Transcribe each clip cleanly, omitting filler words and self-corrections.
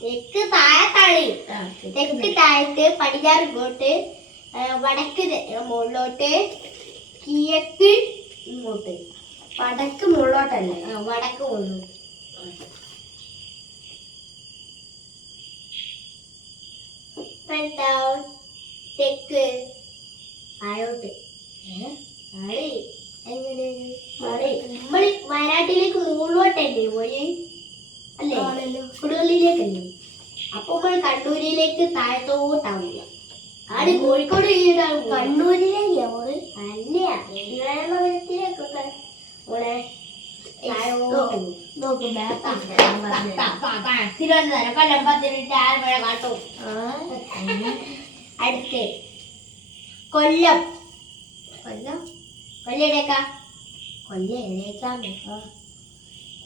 തെക്ക് താഴത്താണ്. തെക്ക് താഴത്ത്, പടിഞ്ഞാറ് ഇങ്ങോട്ട്, വടക്ക് മുകളിലോട്ട്, കിഴക്ക് ഇങ്ങോട്ട്. വടക്ക് മുകളിലോട്ടല്ലേ? വടക്ക് മുകളിലോട്ട്. തെക്ക് താഴോട്ട്. നമ്മള് വയനാട്ടിലേക്ക് മുകളിലോട്ടല്ലേ പോയി അല്ലേ? കൊടുവള്ളിയിലേക്കല്ലേ? അപ്പൊ നമ്മൾ കണ്ണൂരിലേക്ക് താഴത്തോട്ടാവില്ല. ആട് കോഴിക്കോട് കണ്ണൂരിലേക്ക് അല്ല, തിരുവനന്തപുരത്തിലേക്കൊക്കെ ഇവിടെ തിരുവനന്തപുരം, കൊല്ലം, പത്തനംതിട്ട, ആലപ്പുഴ, കാട്ടൂർ. അടുത്ത് കൊല്ലം. കൊല്ലം കൊല്ലടേക്കാ? കൊല്ലടേക്കാണ്.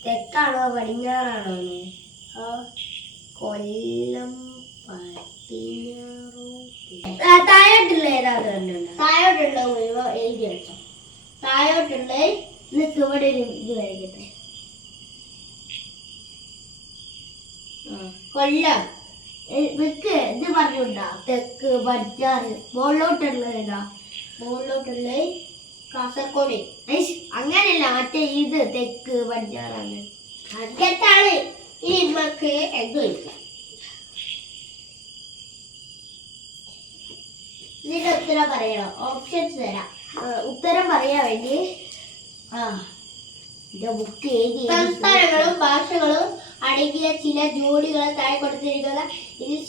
തെക്കാണോ പടിഞ്ഞാറാണോ? കൊല്ലം പടിഞ്ഞാറോ? താഴോട്ടുള്ള ഏതാണ്ട് പറഞ്ഞുണ്ട്. താഴോട്ടുള്ള എഴുതി വെച്ചോ. താഴോട്ടുള്ള നിനക്ക് ഇവിടെ ഒരു ഇത് വരയ്ക്കട്ടെ. കൊല്ലം നിക്ക് ഇത് പറഞ്ഞുണ്ടാ. തെക്ക് പടിഞ്ഞാറ്. മുകളിലോട്ടുള്ള ഏതാ? മുകളിലോട്ടുള്ള കാസർഗോഡ്. അങ്ങനെയല്ല, മറ്റേ ഇത് തെക്ക് പടിഞ്ഞാറാണ്. അങ്ങനത്താണ്. ഇനി നമുക്ക് എന്ത് വയ്ക്കാം? ഇതിന്റെ ഉത്തരം പറയണോ? ഓപ്ഷൻസ് തരാം. ഉത്തരം പറയാൻ വേണ്ടി സംസ്ഥാനങ്ങളും ഭാഷകളും അടങ്ങിയ ചില ജോഡികൾ താഴെ കൊടുത്തിരിക്കുന്ന ഇതിൽ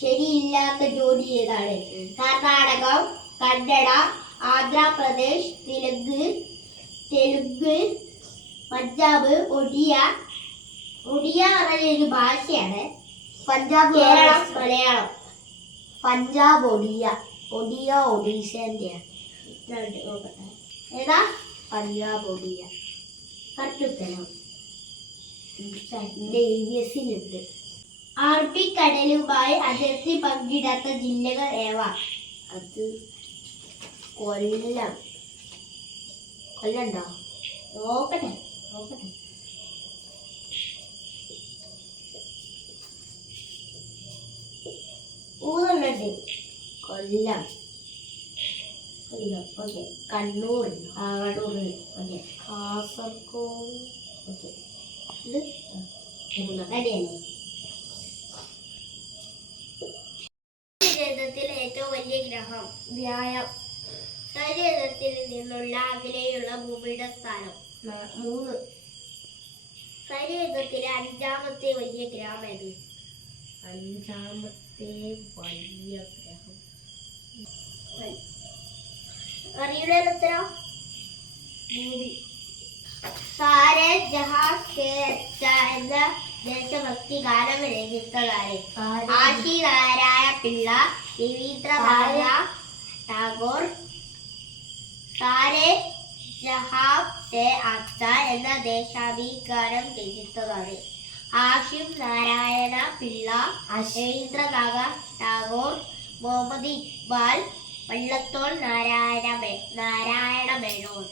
ശരിയില്ലാത്ത ജോഡി ഏതാണ്? കർണാടകം, കന്നഡ, ആന്ധ്രാപ്രദേശ്, തെലുങ്ക്, പഞ്ചാബ്, ഒഡിയ. ഒഡിയ പറഞ്ഞ ഒരു ഭാഷയാണ്. പഞ്ചാബ്, കേരളം, മലയാളം. പഞ്ചാബ്, ഒഡിയ. ഒഡിയ ഒഡീഷന്റെ ഏതാ? പഞ്ചാബ്, ഒഡിയ. കറക്റ്റ് ഉത്തരം. ഉണ്ട്. അറബിക്കടലുമായി അതിർത്തി പങ്കിടാത്ത ജില്ലകൾ ഏവ? അത് കൊല്ലം. കൊല്ലണ്ടോ? നോക്കട്ടെ. ഊന്നുണ്ട്. Kollam. Okay. Kannur. Kannur. Okay. Kasaragod. Okay. ഇത് റെഡിയല്ലേ? സൗരയൂഥത്തിലെ ഏറ്റവും വലിയ ഗ്രഹം വ്യാഴം. സൗരയൂഥത്തിൽ നിന്നുള്ള അകലെയുള്ള ഭൂമിയുടെ സ്ഥാനം 3. സൗരയൂഥത്തിലെ അഞ്ചാമത്തെ വലിയ ഗ്രഹം ഏത്? അഞ്ചാമത്തെ വലിയ ഗ്രഹം അറിയുടെ ഉത്തരം ഭൂമി. സാരെ ജഹാസ് കെ അച്ഛാ എന്ന ദേശഭക്തി ഗാനം രചിച്ചതാരെ? ആശി നാരായ പിള്ള, രവീന്ദ്രനാഥ ടാഗോർ. സാരെ ജഹാം സെ അച്ഛാ എന്ന ദേശാഭിഗാനം രചിച്ചതാണ്? ആഷിം നാരായണ പിള്ള, രവീന്ദ്രനാഥ ടാഗോർ, മുഹമ്മദ് ഇക്ബാൽ, വള്ളത്തോൾ നാരായണ മേനോൻ.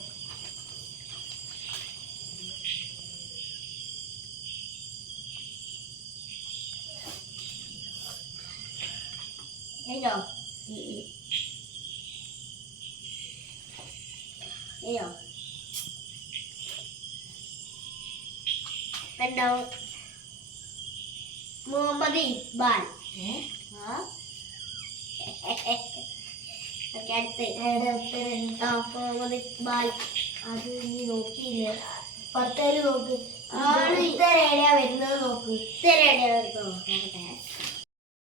മുഹമ്മദ് ഇക്ബാൽ. മുഹമ്മദ് ഇക്ബാൽ. അത് നീ നോക്കിയില്ല. പത്തേല് നോക്ക്. ഉത്തരേടിയാ വരുന്നത് നോക്ക്. ഉത്തരേടിയാ വരുന്നത് നോക്കട്ടെ.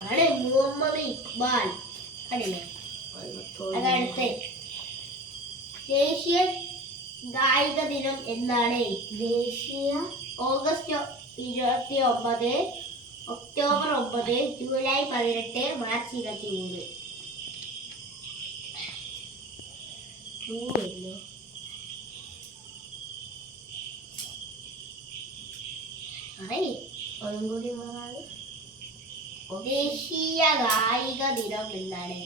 ആണ് മുഹമ്മദ് ഇക്ബാൽ. കണ്ടില്ലേ? അതടുത്ത് ദേശീയ ഗായിക ദിനം എന്നാണ്? ദേശീയ ഓഗസ്റ്റ് 29, ഒക്ടോബർ 9, ജൂലൈ 18, മാർച്ച് 23. ദേശീയ ഗായിക ദിനം എന്നാണ്?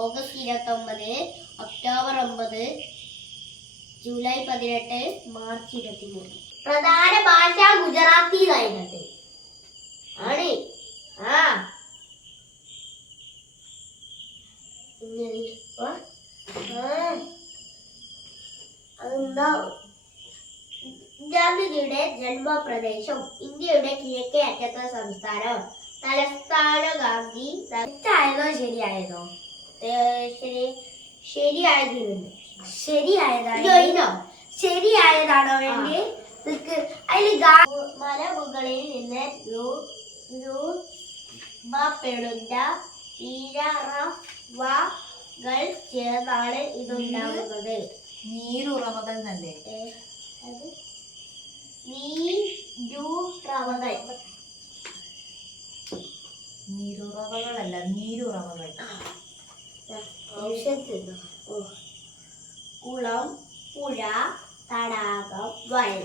August 29, October 9, July 18, March 23. പ്രധാന ഭാഷ ഗുജറാത്തിയിലായിരുന്നത്. ഗാന്ധിജിയുടെ ജന്മപ്രദേശം ഇന്ത്യയുടെ കിഴക്കേ അറ്റത്തെ സംസ്ഥാനം. തലസ്ഥാന ഗാന്ധി. തെറ്റായതോ ശരിയായതോ? ശരിയായതിരുന്നു. ശരിയായതാണോ വേണ്ടി? അതിൽ മലമുകളിൽ നിന്ന് രൂപപ്പെടുന്ന നീരുറവകൾ ചേർന്നാണ് ഇതുണ്ടാകുന്നത്. നീരുറവകൾ എന്നല്ലേ? നീരുറവകളല്ല, നീരുറവകൾ. കുളം, പുഴ, തടാകം, വയൽ.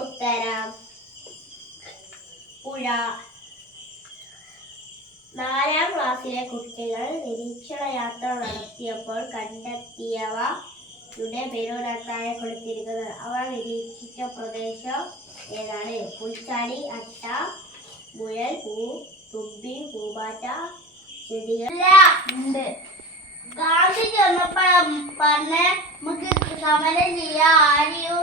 ഉത്തരം പുഴ. 4ാം ക്ലാസ്സിലെ കുട്ടികൾ നിരീക്ഷണ യാത്ര നടത്തിയപ്പോൾ കണ്ടെത്തിയവയുടെ പേരാണ് താഴെ കൊടുത്തിരിക്കുന്നത്. അവ നിരീക്ഷിച്ച പ്രദേശം ഏതാണ്? പുൽച്ചാടി, അട്ട, മുയൽ, തുമ്പി, പൂമ്പാറ്റ, ചെടികൾ. ഗാന്ധിജി വന്നപ്പോ പറഞ്ഞ നമുക്ക് സമരം ചെയ്യാം, ആരെയും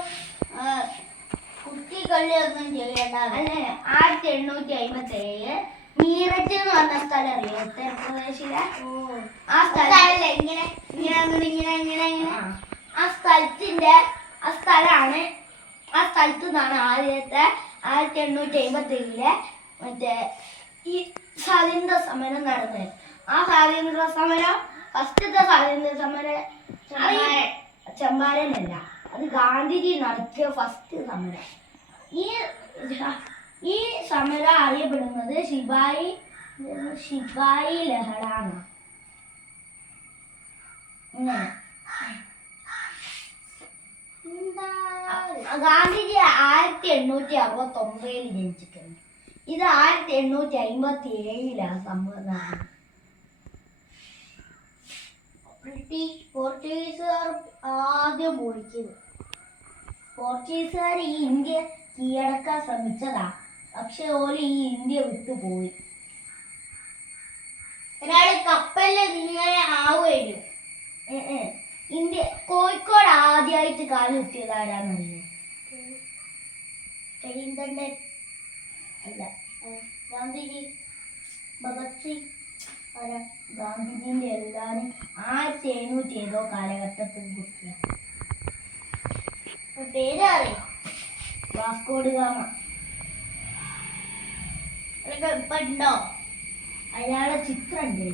കുട്ടികളെ ഒന്നും ചെയ്യണ്ട. അല്ലേ? 1857 മീററ്റ് എന്ന് പറഞ്ഞ സ്ഥലം അറിയോ? ഉത്തർപ്രദേശിലെ. ആ സ്ഥലം ഇങ്ങനെ ആ സ്ഥലമാണ്. ആ സ്ഥലത്തു നിന്നാണ് ആദ്യത്തെ 1857 മറ്റേ ഈ സ്വാതന്ത്ര്യ സമരം നടന്നത്. ആ സ്വാതന്ത്ര്യ സമരം ഫസ്റ്റത്തെ സ്വാതന്ത്ര്യ സമരം ചമ്പാരനല്ല, അത് ഗാന്ധിജി നടത്തിയ ഫസ്റ്റ് സമരം. ഈ സമരം അറിയപ്പെടുന്നത് ശിപായി ലഹളാണ്. ഗാന്ധിജി 1869 ജനിച്ചിട്ടുണ്ട്. ഇത് 1857 സംഭവം. പോർച്ചുഗീസുകാർ ആദ്യം ഓടിച്ചത്. പോർച്ചുഗീസുകാർ ഈ ഇന്ത്യ കീഴടക്കാൻ ശ്രമിച്ചതാ, പക്ഷെ ഓല് ഈ ഇന്ത്യ വിട്ടുപോയി. ഒരാള് കപ്പലിൽ ഇങ്ങനെ ആവുകയും ഇന്ത്യ കോഴിക്കോട് ആദ്യമായിട്ട് കാലുകുത്തിയത് ആരാന്നറിയോ? കരിന്തണ്ടൻ അല്ല, ഗാന്ധിജി, ഭഗത് സിംഗ്. ഗാന്ധിജിന്റെ എല്ലാരും 1700 കാലഘട്ടത്തിൽ കുട്ടിയ പേരറിയാം. വാസ്കോഡ് ഗാമ. അതൊക്കെ ഇപ്പൊ ഉണ്ടോ? അയാളുടെ ചിത്രം ഉണ്ട്.